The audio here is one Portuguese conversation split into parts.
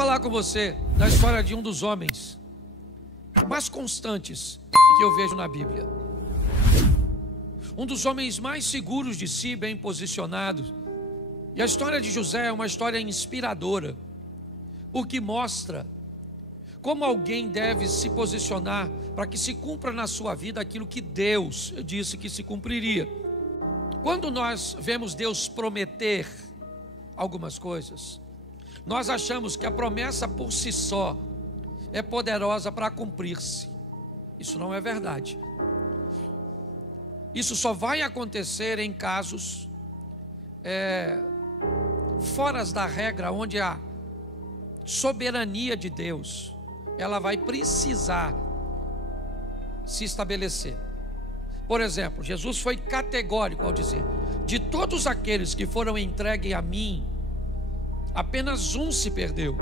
falar com você da história de um dos homens mais constantes que eu vejo na Bíblia. Um dos homens mais seguros de si, bem posicionados. E a história de José é uma história inspiradora, porque mostra como alguém deve se posicionar para que se cumpra na sua vida aquilo que Deus disse que se cumpriria. Quando nós vemos Deus prometer algumas coisas, nós achamos que a promessa por si só é poderosa para cumprir-se. Isso não é verdade. Isso só vai acontecer em casos fora da regra, onde a soberania de Deus ela vai precisar se estabelecer. Por exemplo, Jesus foi categórico ao dizer: de todos aqueles que foram entregues a mim, apenas um se perdeu.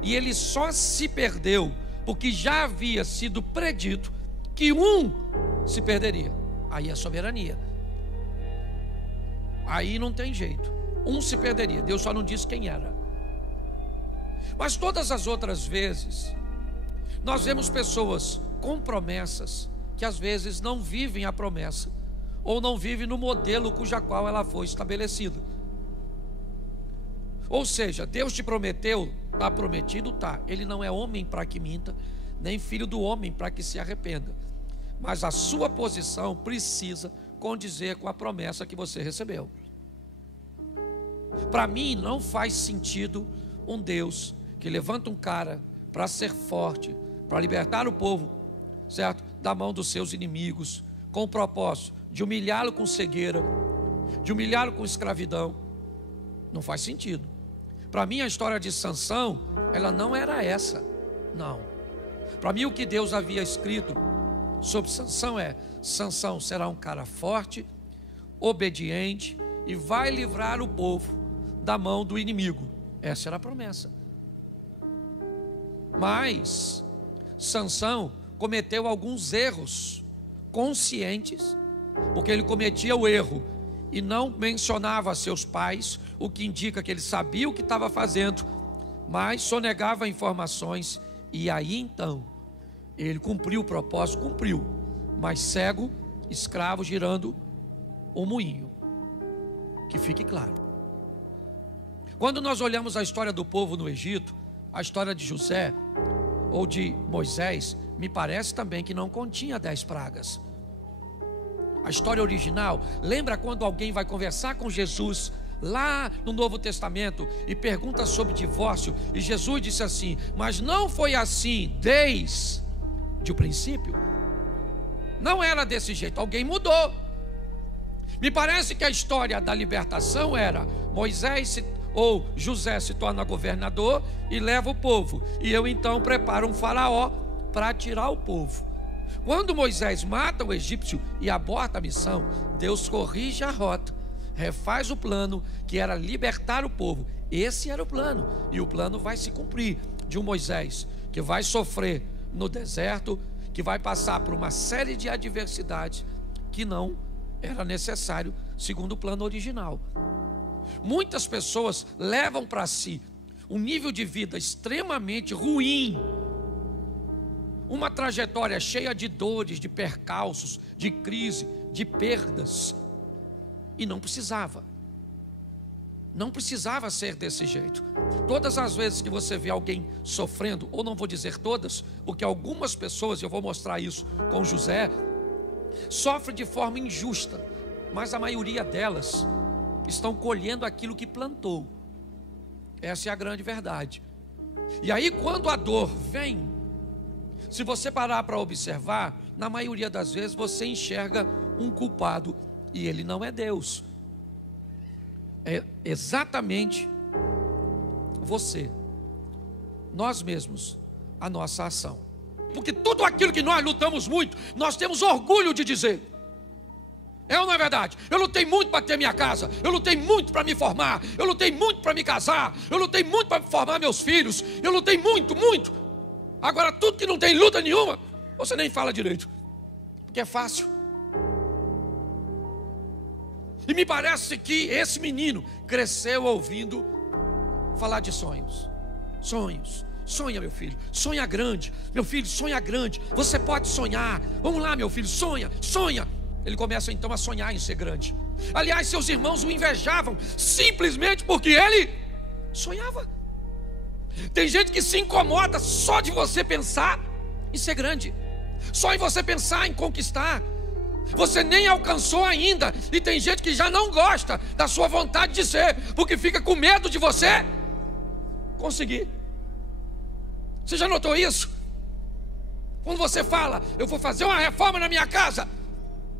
E ele só se perdeu porque já havia sido predito que um se perderia. Aí é soberania. Aí não tem jeito. Um se perderia. Deus só não disse quem era. Mas todas as outras vezes, nós vemos pessoas com promessas que às vezes não vivem a promessa, ou não vivem no modelo cuja qual ela foi estabelecida. Ou seja, Deus te prometeu, está prometido, está. Ele não é homem para que minta, nem filho do homem para que se arrependa. Mas a sua posição precisa condizer com a promessa que você recebeu. Para mim não faz sentido um Deus que levanta um cara para ser forte, para libertar o povo, certo? Da mão dos seus inimigos, com o propósito de humilhá-lo com cegueira, de humilhá-lo com escravidão. Não faz sentido. Para mim a história de Sansão, ela não era essa, não. Para mim o que Deus havia escrito sobre Sansão é: Sansão será um cara forte, obediente e vai livrar o povo da mão do inimigo. Essa era a promessa. Mas Sansão cometeu alguns erros conscientes, porque ele cometia o erro e não mencionava seus pais, o que indica que ele sabia o que estava fazendo, mas sonegava informações. E aí então ele cumpriu o propósito, cumpriu, mas cego, escravo, girando o moinho. Que fique claro. Quando nós olhamos a história do povo no Egito, a história de José ou de Moisés, me parece também que não continha 10 pragas. A história original, lembra quando alguém vai conversar com Jesus lá no Novo Testamento e pergunta sobre divórcio, e Jesus disse assim: mas não foi assim desde o princípio. Não era desse jeito, alguém mudou. Me parece que a história da libertação era: Moisés ou José se torna governador e leva o povo, e eu então preparo um faraó para tirar o povo. Quando Moisés mata o egípcio e aborta a missão, Deus corrige a rota, refaz o plano, que era libertar o povo. Esse era o plano, e o plano vai se cumprir, de um Moisés que vai sofrer no deserto, que vai passar por uma série de adversidades que não era necessário segundo o plano original. Muitas pessoas levam para si um nível de vida extremamente ruim, uma trajetória cheia de dores, de percalços, de crise, de perdas, e não precisava. Não precisava ser desse jeito. Todas as vezes que você vê alguém sofrendo, ou não vou dizer todas, porque algumas pessoas, eu vou mostrar isso com José, sofrem de forma injusta, mas a maioria delas estão colhendo aquilo que plantou. Essa é a grande verdade. E aí quando a dor vem, se você parar para observar, na maioria das vezes você enxerga um culpado, e ele não é Deus. É exatamente você, nós mesmos, a nossa ação. Porque tudo aquilo que nós lutamos muito, nós temos orgulho de dizer. É ou não é verdade? Eu lutei muito para ter minha casa, eu lutei muito para me formar, eu lutei muito para me casar, eu lutei muito para formar meus filhos, eu lutei muito, muito. Agora tudo que não tem luta nenhuma, você nem fala direito, porque é fácil. E me parece que esse menino cresceu ouvindo falar de sonhos. sonhos. Sonha, meu filho, sonha grande. Meu filho, sonha grande. Você pode sonhar. Vamos lá, meu filho, sonha, sonha. Ele começa então a sonhar em ser grande. Aliás, seus irmãos o invejavam simplesmente porque ele sonhava. Tem gente que se incomoda só de você pensar em ser grande, só em você pensar em conquistar. Você nem alcançou ainda, e tem gente que já não gosta da sua vontade de ser, porque fica com medo de você conseguir. Você já notou isso? Quando você fala, eu vou fazer uma reforma na minha casa,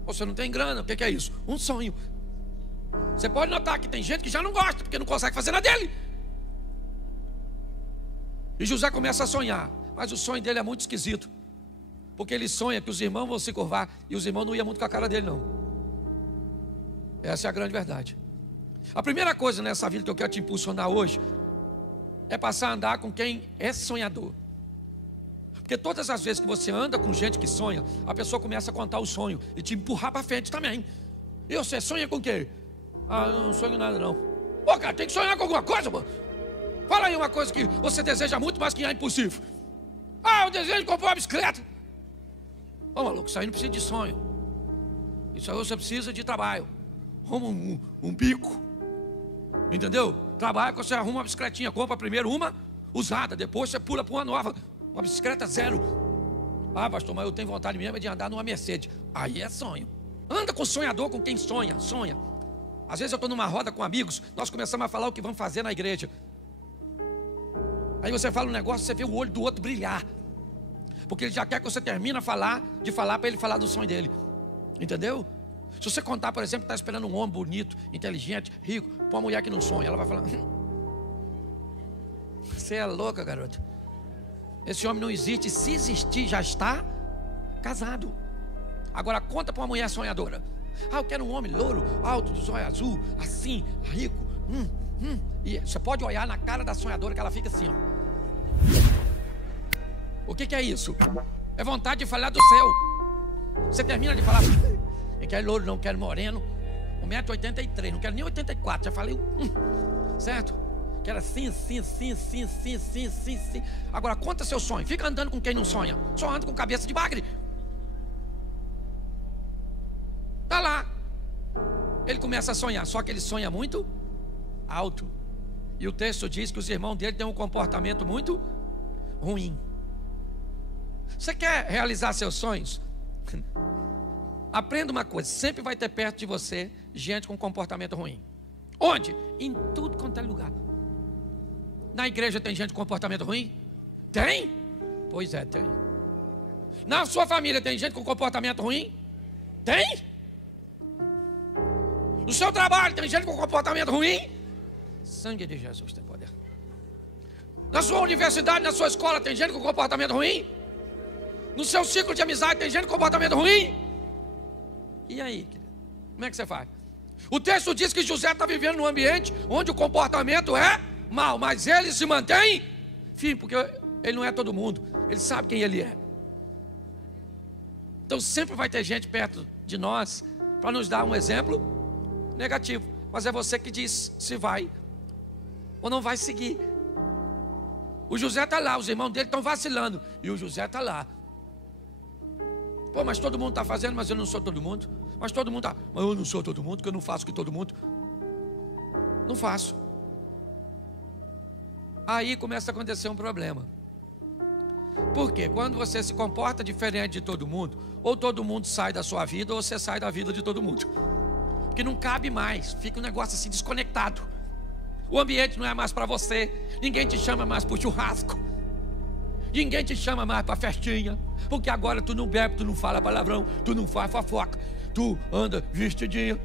você não tem grana. O que é isso? Um sonho. Você pode notar que tem gente que já não gosta, porque não consegue fazer na dele. E José começa a sonhar, mas o sonho dele é muito esquisito, porque ele sonha que os irmãos vão se curvar, e os irmãos não iam muito com a cara dele, não. Essa é a grande verdade. A primeira coisa nessa vida que eu quero te impulsionar hoje é passar a andar com quem é sonhador. Porque todas as vezes que você anda com gente que sonha, a pessoa começa a contar o sonho e te empurrar para frente também. E você sonha com o quê? Ah, eu não sonho nada não. Pô, cara, tem que sonhar com alguma coisa, mano. Fala aí uma coisa que você deseja muito, mas que é impossível. Ah, eu desejo comprar uma bicicleta. Ô, maluco, isso aí não precisa de sonho. Isso aí você precisa de trabalho. Arruma um bico. Entendeu? Trabalha, você arruma uma bicicletinha. Compra primeiro uma usada, depois você pula para uma nova. Uma bicicleta zero. Ah, pastor, mas eu tenho vontade mesmo de andar numa Mercedes. Aí é sonho. Anda com sonhador, com quem sonha, sonha. Às vezes eu estou numa roda com amigos, nós começamos a falar o que vamos fazer na igreja. Aí você fala um negócio, você vê o olho do outro brilhar, porque ele já quer que você termine de falar para ele falar do sonho dele. Entendeu? Se você contar, por exemplo, que está esperando um homem bonito, inteligente, rico, para uma mulher que não sonha, ela vai falar: você é louca, garoto. Esse homem não existe. Se existir, já está casado. Agora conta para uma mulher sonhadora: ah, eu quero um homem louro, alto, dos olhos azul, assim, rico. E você pode olhar na cara da sonhadora que ela fica assim, ó. O que é isso? É vontade de falar do céu. Você termina de falar: eu quero louro, não quero moreno, 1,83 m, não quero nem 84, já falei, certo? Quero assim. Agora conta seu sonho. Fica andando com quem não sonha. Só anda com cabeça de bagre. Tá lá. Ele começa a sonhar, só que ele sonha muito alto. E o texto diz que os irmãos dele têm um comportamento muito ruim. Você quer realizar seus sonhos? Aprenda uma coisa: sempre vai ter perto de você gente com comportamento ruim. Onde? Em tudo quanto é lugar. Na igreja tem gente com comportamento ruim? Tem? Pois é, tem. Na sua família tem gente com comportamento ruim? Tem? No seu trabalho tem gente com comportamento ruim? Sangue de Jesus tem poder. Na sua universidade, na sua escola tem gente com comportamento ruim? No seu ciclo de amizade tem gente com comportamento ruim? E aí, querido? Como é que você faz? O texto diz que José está vivendo num ambiente onde o comportamento é mal, mas ele se mantém firme, porque ele não é todo mundo, ele sabe quem ele é. Então sempre vai ter gente perto de nós para nos dar um exemplo negativo, mas é você que diz se vai ou não vai seguir. O José está lá, os irmãos dele estão vacilando, e o José está lá. Pô, mas todo mundo está fazendo, mas eu não sou todo mundo. Mas todo mundo está, mas eu não sou todo mundo, porque eu não faço o que todo mundo. Não faço. Aí começa a acontecer um problema. Por quê? Quando você se comporta diferente de todo mundo, ou todo mundo sai da sua vida, ou você sai da vida de todo mundo. Porque não cabe mais, fica um negócio assim desconectado. O ambiente não é mais para você. Ninguém te chama mais para o churrasco. Ninguém te chama mais para festinha. Porque agora tu não bebe, tu não fala palavrão, tu não faz fofoca, tu anda vestidinho.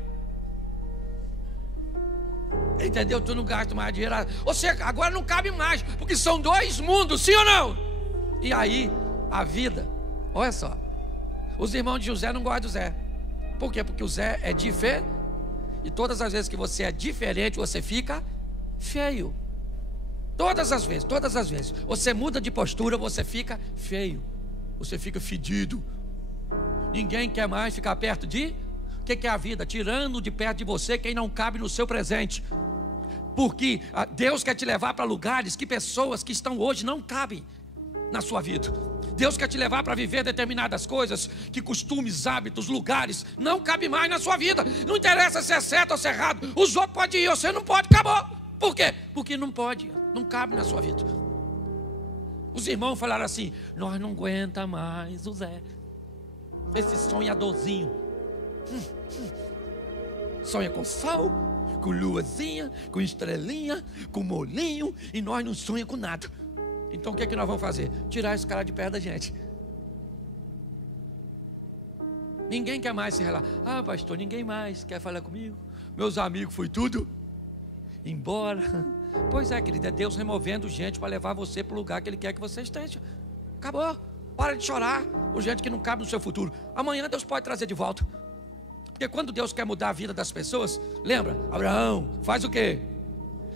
Entendeu? Tu não gasta mais dinheiro. Ou seja, agora não cabe mais, porque são dois mundos, sim ou não? E aí, a vida, olha só, os irmãos de José não gostam do Zé. Por quê? Porque o Zé é diferente. E todas as vezes que você é diferente, você fica feio. Todas as vezes. Você muda de postura, você fica feio. Você fica fedido. Ninguém quer mais ficar perto de... O que é a vida? Tirando de perto de você quem não cabe no seu presente. Porque Deus quer te levar para lugares que pessoas que estão hoje não cabem na sua vida. Deus quer te levar para viver determinadas coisas que costumes, hábitos, lugares não cabem mais na sua vida. Não interessa se é certo ou se é errado. Os outros podem ir, você não pode, acabou. Por quê? Porque não pode, não cabe na sua vida. Os irmãos falaram assim: nós não aguenta mais o Zé, esse sonhadorzinho. Sonha com sol, com luazinha, com estrelinha, com molinho, e nós não sonhamos com nada. Então o que é que nós vamos fazer? Tirar esse cara de perto da gente. Ninguém quer mais se relacionar. Ah, pastor, ninguém mais quer falar comigo. Meus amigos foi tudo embora. Pois é, querido, é Deus removendo gente para levar você para o lugar que Ele quer que você esteja. Acabou. Para de chorar por gente que não cabe no seu futuro. Amanhã Deus pode trazer de volta. Porque quando Deus quer mudar a vida das pessoas, lembra? Abraão faz o quê?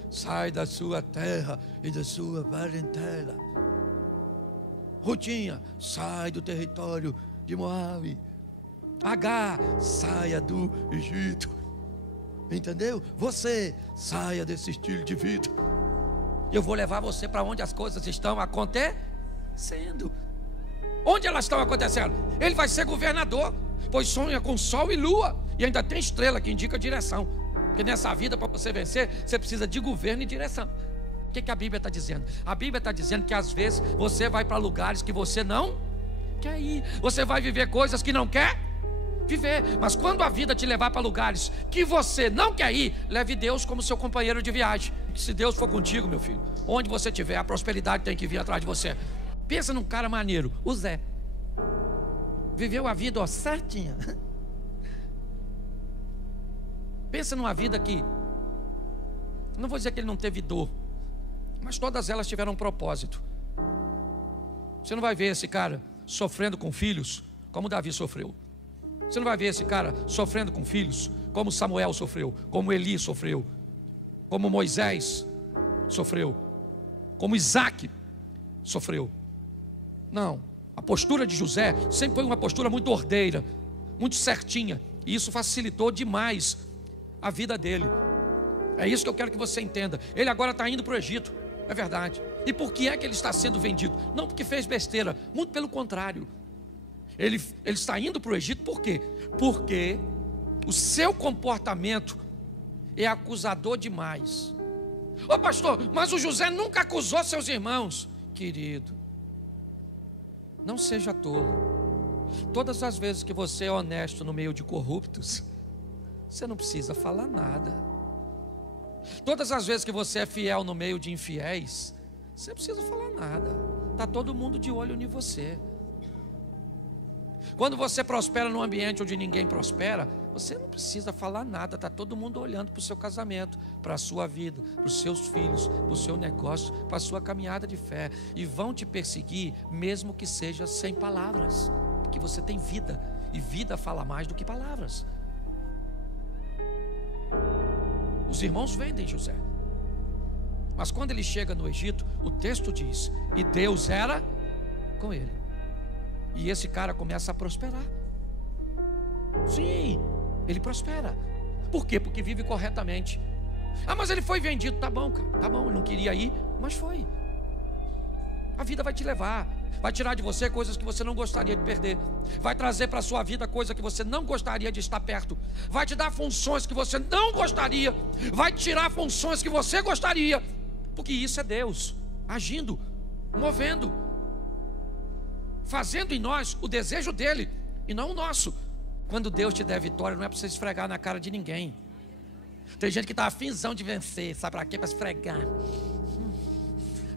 Sai da sua terra e da sua parentela. Rutinha, sai do território de Moabe. Agar, saia do Egito. Entendeu? Você, saia desse estilo de vida. Eu vou levar você para onde as coisas estão acontecendo. Onde elas estão acontecendo? Ele vai ser governador, pois sonha com sol e lua. E ainda tem estrela que indica a direção. Porque nessa vida, para você vencer, você precisa de governo e direção. O que a Bíblia está dizendo? A Bíblia está dizendo que às vezes você vai para lugares que você não quer ir. Você vai viver coisas que não quer viver. Mas quando a vida te levar para lugares que você não quer ir, leve Deus como seu companheiro de viagem. Se Deus for contigo, meu filho, onde você estiver, a prosperidade tem que vir atrás de você. Pensa num cara maneiro, o Zé. Viveu a vida certinha. Pensa numa vida que, não vou dizer que ele não teve dor, mas todas elas tiveram um propósito. Você não vai ver esse cara sofrendo com filhos como Davi sofreu. Você não vai ver esse cara sofrendo com filhos como Samuel sofreu, como Eli sofreu, como Moisés sofreu, como Isaac sofreu. Não, a postura de José sempre foi uma postura muito ordeira, muito certinha, e isso facilitou demais a vida dele. É isso que eu quero que você entenda. Ele agora está indo para o Egito, é verdade. E por que é que ele está sendo vendido? Não porque fez besteira, muito pelo contrário. Ele está indo para o Egito por quê? Porque o seu comportamento é acusador demais. Ô pastor, mas o José nunca acusou seus irmãos. Querido, não seja tolo. Todas as vezes que você é honesto no meio de corruptos, você não precisa falar nada. Todas as vezes que você é fiel no meio de infiéis, você não precisa falar nada. Está todo mundo de olho em você. Quando você prospera num ambiente onde ninguém prospera, você não precisa falar nada. Está todo mundo olhando para o seu casamento, para a sua vida, para os seus filhos, para o seu negócio, para a sua caminhada de fé. E vão te perseguir, mesmo que seja sem palavras. Porque você tem vida, e vida fala mais do que palavras. Os irmãos vendem José. Mas quando ele chega no Egito, o texto diz: e Deus era com ele. E esse cara começa a prosperar. Sim, ele prospera. Por quê? Porque vive corretamente. Ah, mas ele foi vendido. Tá bom, cara, tá bom, ele não queria ir, mas foi. A vida vai te levar, vai tirar de você coisas que você não gostaria de perder, vai trazer para a sua vida coisa que você não gostaria de estar perto, vai te dar funções que você não gostaria, vai tirar funções que você gostaria, porque isso é Deus agindo, movendo, fazendo em nós o desejo dele e não o nosso. Quando Deus te der vitória, não é para você esfregar na cara de ninguém. Tem gente que está afinzão de vencer, sabe para quê? Para esfregar.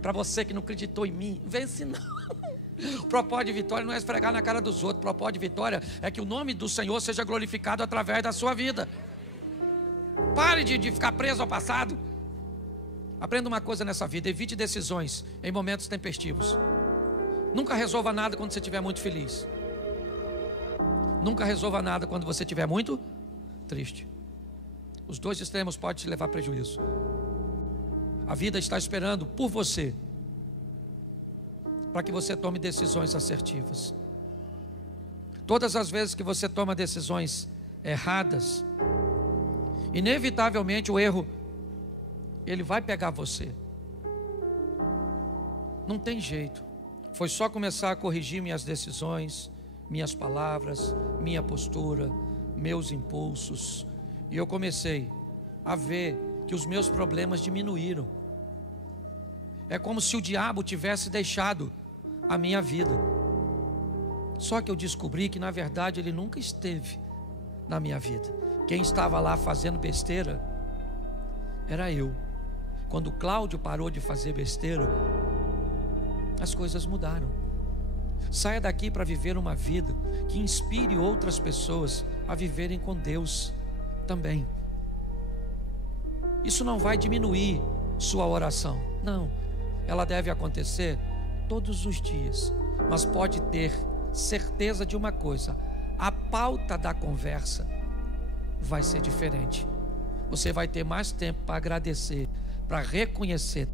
Para você que não acreditou em mim, vence não. O propósito de vitória não é esfregar na cara dos outros. O propósito de vitória é que o nome do Senhor seja glorificado através da sua vida. Pare de ficar preso ao passado. Aprenda uma coisa nessa vida: evite decisões em momentos tempestivos. Nunca resolva nada quando você estiver muito feliz. Nunca resolva nada quando você estiver muito triste. Os dois extremos podem te levar a prejuízo. A vida está esperando por você, para que você tome decisões assertivas. Todas as vezes que você toma decisões erradas, inevitavelmente o erro ele vai pegar você. Não tem jeito. Foi só começar a corrigir minhas decisões, minhas palavras, minha postura, meus impulsos. E eu comecei a ver que os meus problemas diminuíram. É como se o diabo tivesse deixado a minha vida. Só que eu descobri que na verdade ele nunca esteve na minha vida. Quem estava lá fazendo besteira era eu. Quando Cláudio parou de fazer besteira, as coisas mudaram. Saia daqui para viver uma vida que inspire outras pessoas a viverem com Deus também. Isso não vai diminuir sua oração, não. Ela deve acontecer todos os dias, mas pode ter certeza de uma coisa: a pauta da conversa vai ser diferente. Você vai ter mais tempo para agradecer, para reconhecer.